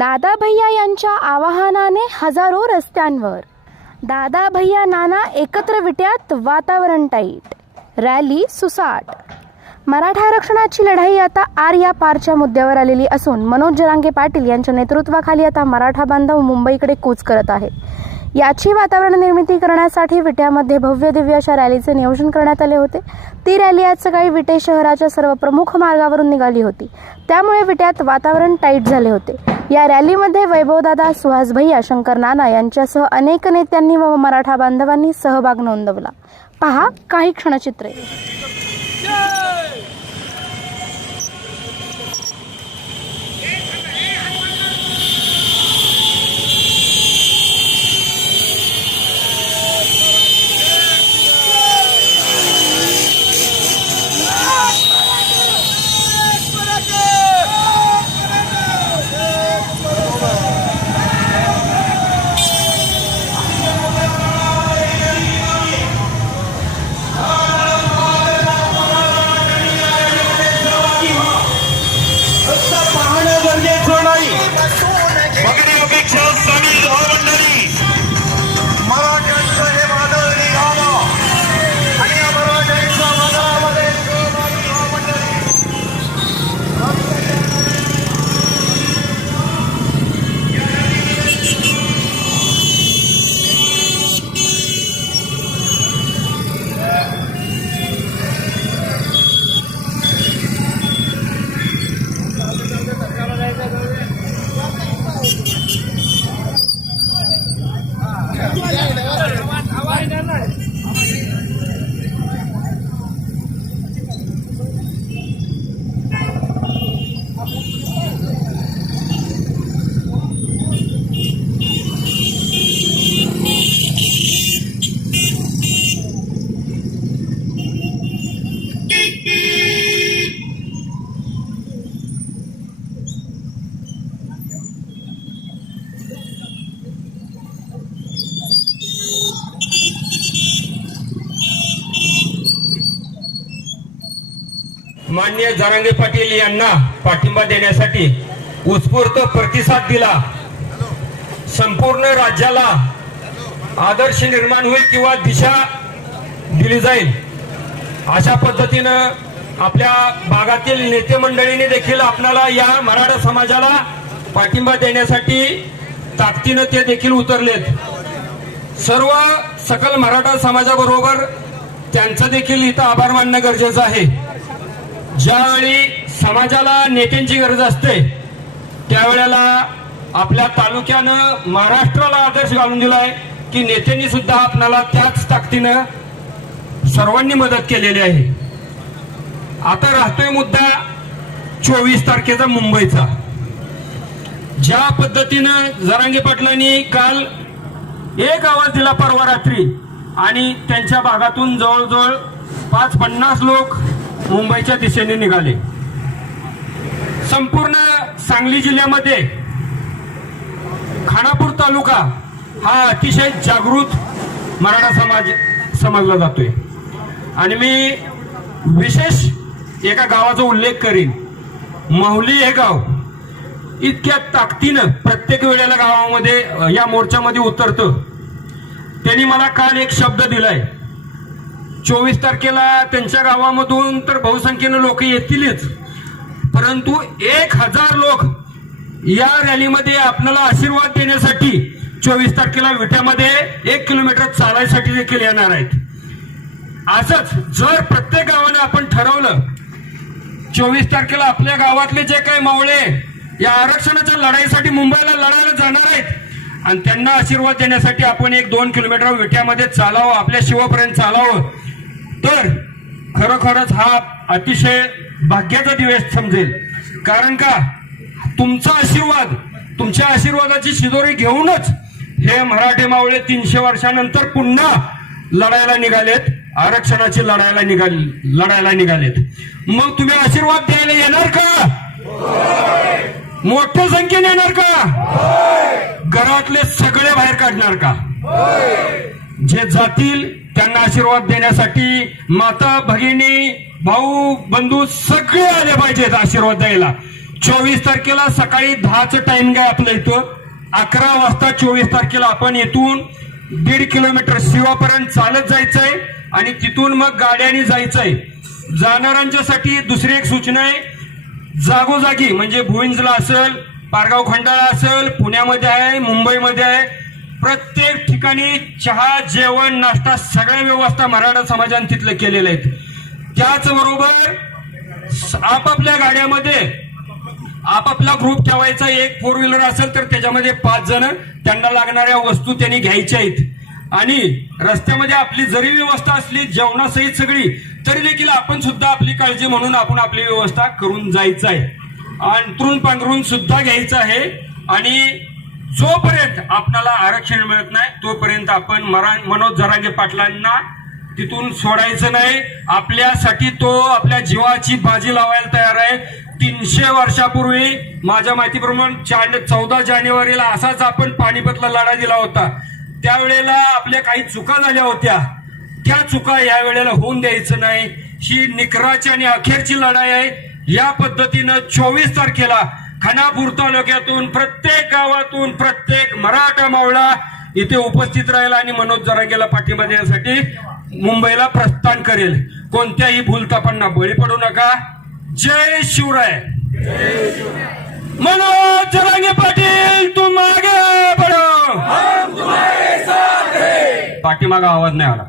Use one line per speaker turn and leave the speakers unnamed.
दादा भैया यांच्या आवाहनाने हजारो रस्त्यांवर दादा भैया नाना एकत्र विट्यात वातावरण टाईट. रॅली सुसाट. मराठा आरक्षणाची लढाई आता आर या पारच्या मुद्द्यावर आलेली असून मनोज जरांगे पाटील यांच्या नेतृत्वाखाली आता मराठा बांधव मुंबईकडे कूच करत आहे याची वातावरण निर्मिती करण्यासाठी विट्यामध्ये भव्य दिव्य अशा रॅलीचे नियोजन करण्यात आले होते. ती रॅली आज सकाळी विटे शहराच्या सर्व प्रमुख मार्गावरून निघाली होती. त्यामुळे विट्यात वातावरण टाईट झाले होते. या रॅलीमध्ये वैभवदादा सुहास भैया शंकर नाना यांच्यासह अनेक नेत्यांनी व मराठा बांधवांनी सहभाग नोंदवला. पहा काही क्षणचित्रे.
Bakın o bir
मान्य जरांगे पाटील यांना पाठिंबा देण्यासाठी उत्स्फूर्त प्रतिसाद दिला. संपूर्ण राज्याला आदर्श निर्माण होईल किंवा दिशा दिली जाईल अशा पद्धतीनं आपल्या भागातील नेते मंडळींनी देखील आपणाला या मराठा समाजाला पाठिंबा देण्यासाठी ताकदीनं ते देखील उतरलेत. सर्व सकल मराठा समाजाबरोबर त्यांचं देखील इथं आभार मानणं गरजेचं आहे. ज्यावेळी समाजाला नेत्यांची गरज असते त्यावेळेला आपल्या तालुक्यानं महाराष्ट्राला आदर्श घालून दिलाय की नेत्यांनी सुद्धा आपल्याला त्याच ताकदीनं सर्वांनी मदत केलेली आहे. आता राहतोय मुद्दा चोवीस तारखेचा मुंबईचा. ज्या पद्धतीनं जरांगे पाटलांनी काल एक आवाज दिला परवा रात्री आणि त्यांच्या भागातून जवळजवळ पाच पन्नास लोक मुंबईच्या दिशेने निघाले. संपूर्ण सांगली जिल्ह्यामध्ये खानापूर तालुका हा अतिशय जागृत मराठा समाज समजला जातोय. आणि मी विशेष एका गावाचा उल्लेख करीन. माहुली हे गाव इतक्या ताकदीनं प्रत्येक वेळेला गावामध्ये या मोर्चामध्ये उतरतं. त्यांनी मला काल एक शब्द दिलाय. चोवीस तारखेला त्यांच्या गावामधून तर बहुसंख्येनं लोक येतीलच. परंतु एक हजार लोक या रॅलीमध्ये आपल्याला आशीर्वाद देण्यासाठी चोवीस तारखेला विट्यामध्ये एक किलोमीटर चालायसाठी देखील येणार आहेत. असंच जर प्रत्येक गावानं आपण ठरवलं चोवीस तारखेला आपल्या गावातले जे काही मावळे या आरक्षणाच्या लढाईसाठी मुंबईला लढायला जाणार आहेत आणि त्यांना आशीर्वाद देण्यासाठी आपण एक दोन किलोमीटर विट्यामध्ये चालावं आपल्या शिवापर्यंत चालावं तर खरोखरच हा अतिशय भाग्याचा दिवस समजेल. कारण का? तुमचा आशीर्वाद तुमच्या आशीर्वादाची शिदोरी घेऊनच हे मराठे मावळे तीनशे वर्षानंतर पुन्हा लढायला निघालेत आरक्षणाची लढायला निघाल लढायला निघालेत. मग तुम्ही आशीर्वाद द्यायला येणार का? मोठ्या संख्येने येणार का? घरातले सगळे बाहेर काढणार का? जे जातील त्यांना आशीर्वाद देण्यासाठी माता भगिनी भाऊ बंधू सगळे आले पाहिजेत आशीर्वाद द्यायला. चोवीस तारखेला सकाळी दहाचं टाइम काय आपलं इथं? अकरा वाजता चोवीस तारखेला आपण इथून दीड किलोमीटर शिवापर्यंत चालत जायचंय आणि तिथून मग गाड्याने जायचंय. जाणाऱ्यांच्यासाठी दुसरी एक सूचना आहे. जागोजागी म्हणजे भुईंजला असेल पारगाव खंडाळा असेल पुण्यामध्ये आहे मुंबईमध्ये आहे प्रत्येक ठिकाणी चहा जेवण नाश्ता सगळ्या व्यवस्था मराठा समाजाने तिथले केलेल्या आहेत. त्याचबरोबर आपापल्या गाड्यामध्ये आपापला ग्रुप ठेवायचा एक फोर व्हीलर असेल तर त्याच्यामध्ये पाच जण त्यांना लागणाऱ्या वस्तू त्यांनी घ्यायच्या आहेत. आणि रस्त्यामध्ये आपली जरी व्यवस्था असली जेवणासहित सगळी तरी देखील आपण सुद्धा आपली काळजी म्हणून आपण आपली व्यवस्था करून जायचं आहे. अंतरून पांघरून सुद्धा घ्यायचं आहे. आणि जोपर्यंत आपल्याला आरक्षण मिळत नाही तोपर्यंत आपण मरा मनोज जरांगे पाटलांना तिथून सोडायचं नाही. आपल्यासाठी तो आपल्या जीवाची बाजी लावायला तयार आहे. तीनशे वर्षापूर्वी माझ्या माहितीप्रमाणे चार चौदा जानेवारीला असाच आपण पानिपतला लढा दिला होता. त्यावेळेला आपल्या काही चुका झाल्या होत्या. त्या चुका या वेळेला होऊन द्यायचं नाही. ही निकराची आणि अखेरची लढाई आहे. या पद्धतीनं चोवीस तारखेला खानापूर तालुक्यातून प्रत्येक गावातून प्रत्येक मराठा मावळा इथे उपस्थित राहील आणि मनोज जरांगेला पाठिंबा देण्यासाठी. मुंबईला प्रस्थान करेल. कोणत्याही भूलतापांना बळी पडू नका. जय शिवराय. मनोज जरांगे पाटील तू मागे बढो. पाठीमागा आवाज नाही आला.